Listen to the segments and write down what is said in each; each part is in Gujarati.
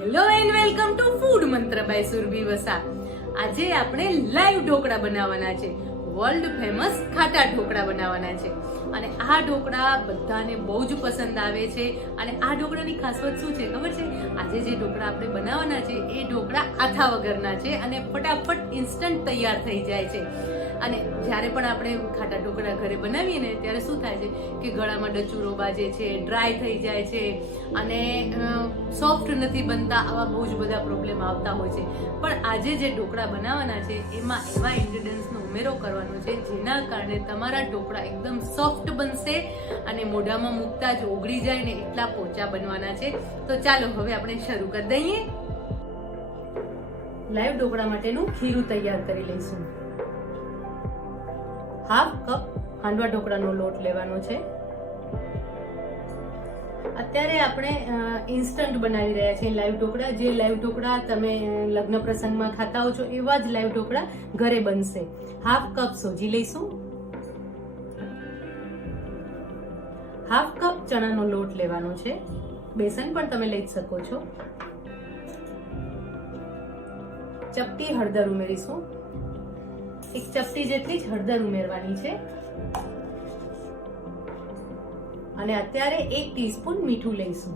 Hello and welcome to food મંત્ર બાય સુરભી વસા. આજે આપણે લાઈવ ઢોકળા બનાવવાના છે. વર્લ્ડ ફેમસ ખાટા ઢોકળા બનાવવાના છે અને આ ઢોકળા બધાને બહુ જ પસંદ આવે છે. અને આ ઢોકળાની ખાસિયત શું છે ખબર છે? આજે જે ઢોકળા આપણે બનાવવાના છે એ ઢોકળા આથા વગરના છે અને ફટાફટ ઇન્સ્ટન્ટ તૈયાર થઈ જાય છે. અને જ્યારે પણ આપણે ખાટા ઢોકળા ઘરે બનાવીએ ને ત્યારે શું થાય છે કે ગળામાં ડચુરો બાજે છે, ડ્રાય થઈ જાય છે અને સોફ્ટ નથી બનતા. આવા બહુ જ બધા પ્રોબ્લેમ આવતા હોય છે. પણ આજે જે ઢોકળા બનાવવાના છે એમાં એવા ઇન્ગ્રેડિયન્ટ્સનો ઉમેરો કરવાનો છે જેના કારણે તમારા ઢોકળા એકદમ સોફ્ટ બનશે અને મોઢામાં મૂકતા જ ઓગળી જાય ને એટલા પોચા બનવાના છે. તો ચાલો હવે આપણે શરૂ કરી દઈએ. લાઈવ ઢોકળા માટેનું ખીરું તૈયાર કરી લઈશું. હાફ કપ હાંડવા ઢોકળાનો લોટ લેવાનો છે. અત્યારે આપણે ઇન્સ્ટન્ટ બનાવી રહ્યા છીએ લાઈવ ઢોકળા. જે લાઈવ ઢોકળા તમે લગ્ન પ્રસંગમાં ખાતા હો છો એવા જ લાઈવ ઢોકળા ઘરે બનશે. હાફ કપ સોજી લઈશું. હાફ કપ ચણાનો લોટ લેવાનો છે. બેસન પણ તમે લઈ શકો છો. ચપટી હળદર ઉમેરીશું. એક ચપટી જેટલી જ હળદર ઉમેરવાની છે. અને અત્યારે 1 ટીસ્પૂન મીઠું લઈશું.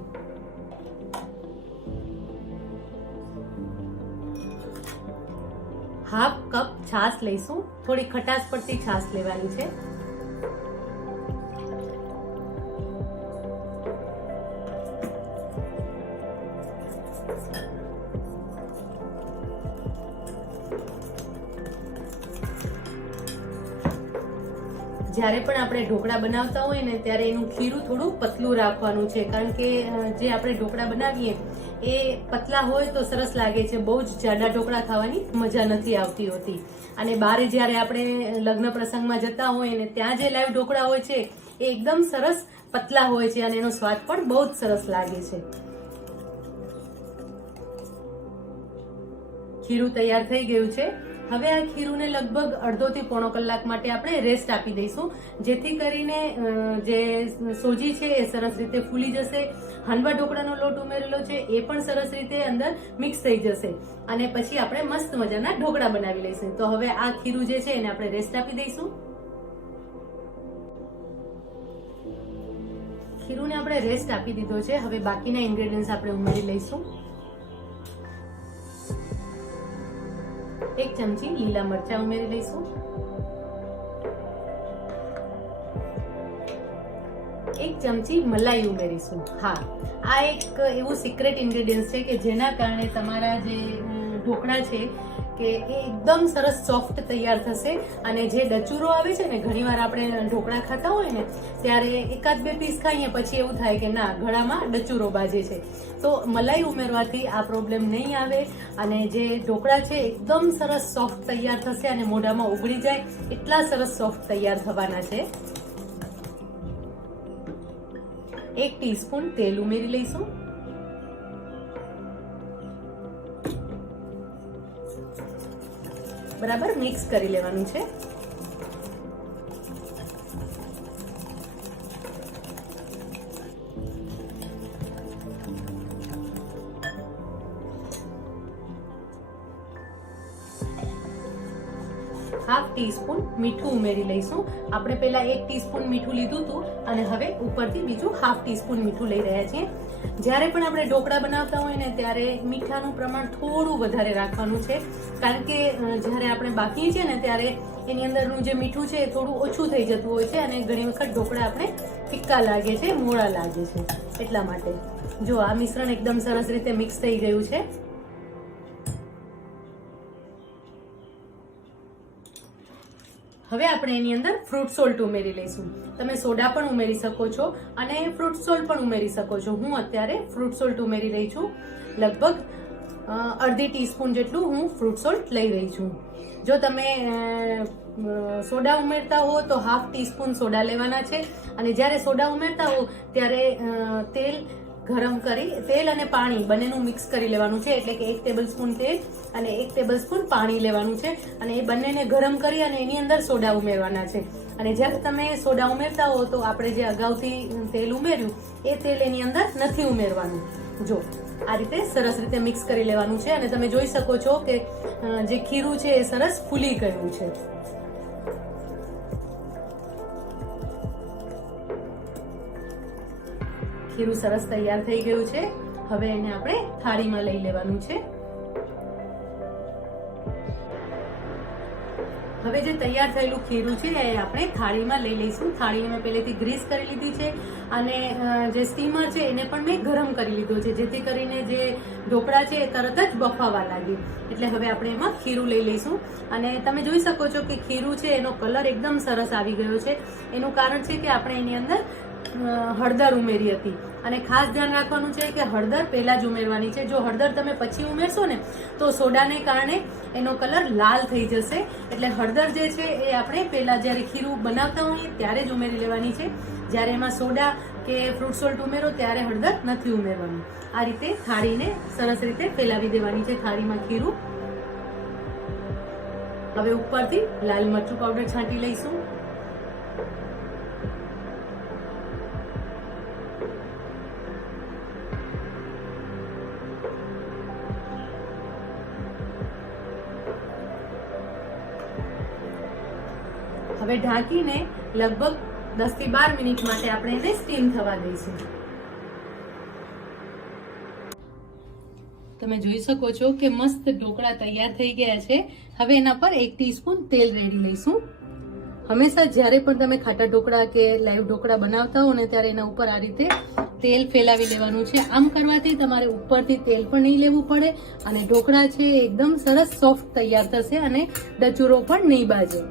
હાફ કપ છાશ લઈશું. થોડી ખટાશ પડતી છાશ લેવાની છે. જ્યારે પણ આપણે ઢોકળા બનાવતા હોય ને ત્યારે એનું ખીરું થોડું પતલું રાખવાનું છે, કારણ કે જે આપણે ઢોકળા બનાવીએ એ પતલા હોય તો સરસ લાગે છે. બહુ જ જાડા ઢોકળા ખાવાની મજા નથી આવતી હોતી. અને બારે જ્યારે આપણે લગ્ન પ્રસંગમાં જતા હોય ને ત્યાં જે લાઈવ ઢોકળા હોય છે એ એકદમ સરસ પતલા હોય છે અને એનો સ્વાદ પણ બહુ જ સરસ લાગે છે. ખીરું તૈયાર થઈ ગયું છે. હવે આ ખીરુંને લગભગ અડધો થી પોણો કલાક માટે આપણે રેસ્ટ આપી દઈશું, જેથી કરીને જે સોજી છે એ સરસ રીતે ફૂલી જશે. હાંડવા ઢોકળાનો લોટ ઉમેરેલો છે એ પણ સરસ રીતે અંદર મિક્સ થઈ જશે અને પછી આપણે મસ્ત મજાના ઢોકળા બનાવી લઈશું. તો હવે આ ખીરું જે છે એને આપણે રેસ્ટ આપી દઈશું. ખીરુંને આપણે રેસ્ટ આપી દીધો છે. હવે બાકીના ઇન્ગ્રેડિયન્ટ્સ આપણે ઉમેરી લઈશું. 1 ચમચી લીલા મરચા ઉમેરી લઈશું. 1 ચમચી મલાઈ ઉમેરીશું. હા, આ એક એવું સિક્રેટ ઇન્ગ્રેડિયન્ટ છે કે જેના કારણે તમારા જે ઢોકળા છે કે એ એકદમ સરસ સોફ્ટ તૈયાર થશે. અને જે ડચુરો આવે છે ને, ઘણીવાર આપણે ઢોકળા ખાતા હોય ને ત્યારે 1-2 પીસ ખાઈએ પછી એવું થાય કે ના, ગળામાં ડચુરો બાજે છે. તો મલાઈ ઉમેરવાથી આ પ્રોબ્લેમ નહીં આવે અને જે ઢોકળા છે એકદમ સરસ સોફ્ટ તૈયાર થશે અને મોઢામાં ઓગળી જાય એટલા સરસ સોફ્ટ તૈયાર થવાના છે. 1 ટીસ્પૂન તેલ ઉમેરી લઈશું. બરાબર મિક્સ કરી લેવાનું છે. હાફ ટીસ્પૂન મીઠું ઉમેરી લઈશું. આપણે પહેલા 1 ટીસ્પૂન મીઠું લીધું હતું અને હવે ઉપરથી બીજું હાફ ટીસ્પૂન મીઠું લઈ રહ્યા છીએ. જ્યારે પણ આપણે ઢોકળા બનાવતા હોય ને ત્યારે મીઠાનું પ્રમાણ થોડું વધારે રાખવાનું છે, કારણ કે જ્યારે આપણે બાફીએ છીએ ને ત્યારે એની અંદરનું જે મીઠું છે એ થોડું ઓછું થઈ જતું હોય છે અને ઘણી વખત ઢોકળા આપણે ફિક્કા લાગે છે, મોળા લાગે છે. એટલા માટે જો આ મિશ્રણ એકદમ સરસ રીતે મિક્સ થઈ ગયું છે. હવે આપણે એની અંદર ફ્રૂટ સોલ્ટ ઉમેરી લઈશું. તમે સોડા પણ ઉમેરી શકો છો અને ફ્રૂટ સોલ્ટ પણ ઉમેરી શકો છો. હું અત્યારે ફ્રૂટ સોલ્ટ ઉમેરી રહી છું. લગભગ અડધી ટીસ્પૂન જેટલું હું ફ્રૂટ સોલ્ટ લઈ રહી છું. જો તમે સોડા ઉમેરતા હો તો હાફ ટીસ્પૂન સોડા લેવાના છે. અને જ્યારે સોડા ઉમેરતા હો ત્યારે તેલ અને પાણી બંનેનું મિક્સ કરી લેવાનું છે. એટલે કે 1 ટેબલસ્પૂન તેલ અને 1 ટેબલસ્પૂન પાણી લેવાનું છે અને એ બંનેને ગરમ કરી અને એની અંદર સોડા ઉમેરવાના છે. અને જ્યારે તમે સોડા ઉમેરતા હો તો આપણે જે અગાઉથી તેલ ઉમેર્યું એ તેલ એની અંદર નથી ઉમેરવાનું. જો આ રીતે સરસ રીતે મિક્સ કરી લેવાનું છે અને તમે જોઈ શકો છો કે જે ખીરું છે એ સરસ ફૂલી ગયું છે. ખીરું સરસ તૈયાર થઈ ગયું છે. હવે એને આપણે થાળીમાં લઈ લેવાનું છે. હવે જે તૈયાર થયેલું ખીરું છે એ આપણે થાળીમાં લઈ લઈશું. થાળીને મેં પહેલેથી ગ્રીસ કરી લીધી છે અને જે સ્ટીમર છે એને પણ મેં ગરમ કરી લીધો છે, જેથી કરીને જે ઢોકળા છે એ તરત જ બફાવા લાગે. એટલે હવે આપણે એમાં ખીરું લઈ લઈશું અને તમે જોઈ શકો છો કે ખીરું છે એનો કલર એકદમ સરસ આવી ગયો છે. એનું કારણ છે કે આપણે એની અંદર હળદર ઉમેરી હતી અને ખાસ ધ્યાન રાખવાનું છે કે હળદર પહેલા જ ઉમેરવાની છે. જો હળદર તમે પછી ઉમેરશો ને તો સોડાને કારણે એનો કલર લાલ થઈ જશે. એટલે હળદર જે છે એ આપણે પહેલા જ્યારે ખીરું બનાવતા હોઈએ ત્યારે જ ઉમેરી લેવાની છે. જ્યારે એમાં સોડા કે ફ્રૂટ સોલ્ટ ઉમેરો ત્યારે હળદર નથી ઉમેરવાની. આ રીતે થાળીને સરસ રીતે ફેલાવી દેવાની છે થાળીમાં ખીરું. હવે ઉપરથી લાલ મરચું પાવડર છાંટી લઈશું. હવે ઢાંકીને લગભગ 10 થી 12 મિનિટ માટે આપણે એને સ્ટીમ થવા દઈશું. તમે જોઈ શકો છો કે મસ્ત ઢોકળા તૈયાર થઈ ગયા છે. હવે એના પર 1 ટીસ્પૂન તેલ રેડી લઈશું. હંમેશા જ્યારે પણ તમે ખાટા ઢોકળા કે લાઈવ ઢોકળા બનાવતા હો ને ત્યારે એના ઉપર આ રીતે તેલ ફેલાવી લેવાનું છે. આમ કરવાથી તમારે ઉપરથી તેલ પણ નહીં લેવું પડે અને ઢોકળા છે એકદમ સરસ સોફ્ટ તૈયાર થશે અને ડચુરો પણ નહીં બાજે.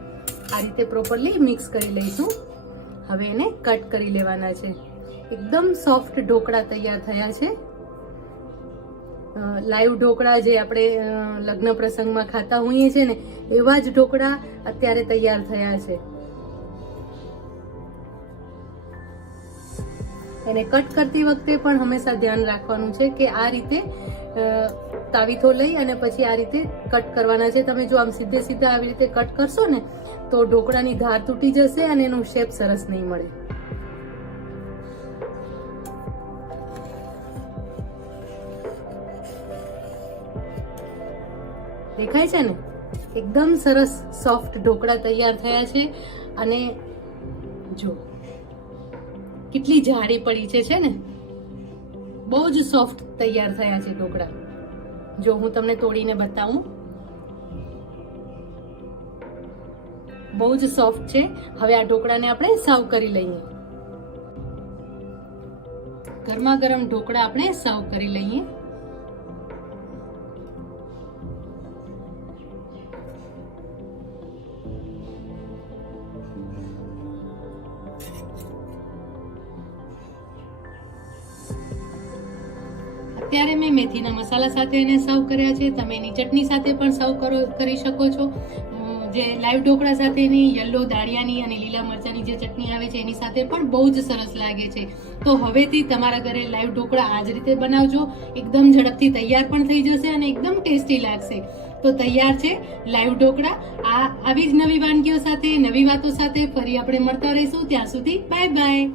આ રીતે પ્રોપરલી મિક્સ કરી લઈશું. હવે એને કટ કરી લેવાના છે. એકદમ સોફ્ટ ઢોકળા તૈયાર થયા છે. લાઈવ ઢોકળા જે આપણે લગ્ન પ્રસંગમાં ખાતા હોઈએ છીએ ને એવા જ ઢોકળા અત્યારે તૈયાર થયા છે. એને કટ કરતી વખતે પણ હંમેશા ધ્યાન રાખવાનું છે કે આ રીતે તાવીથો લઈ અને પછી આ રીતે કટ કરવાના છે. તમે જો આમ સીધે સીધા આવી રીતે કટ કરશો ને તો ઢોકળાની ધાર તૂટી જશે અને એનો શેપ સરસ નહીં મળે. દેખાય છે ને એકદમ સરસ સોફ્ટ ઢોકળા તૈયાર થયા છે. અને જો કેટલી જાડી પડી છે ને, બહુ જ સોફ્ટ તૈયાર થયા છે ઢોકળા. જો હું તમને તોડીને બતાવું, બહુ જ સોફ્ટ છે. હવે આ ઢોકળાને આપણે સર્વ કરી લઈએ. ગરમા ગરમ ઢોકળા આપણે સર્વ કરી લઈએ. અત્યારે મેં મેથીના મસાલા સાથે એને સર્વ કર્યા છે. તમે એની ચટણી સાથે પણ સર્વ કરી શકો છો. જે લાઈવ ઢોકળા સાથેની યલો દાળિયાની અને લીલા મરચાની જે ચટણી આવે છે એની સાથે પણ બહુ જ સરસ લાગે છે. તો હવેથી તમારા ઘરે લાઈવ ઢોકળા આ જ રીતે બનાવજો. એકદમ ઝડપથી તૈયાર પણ થઈ જશે અને એકદમ ટેસ્ટી લાગશે. તો તૈયાર છે લાઈવ ઢોકળા. આવી જ નવી વાનગીઓ સાથે, નવી વાતો સાથે ફરી આપણે મળતા રહીશું. ત્યાં સુધી બાય બાય.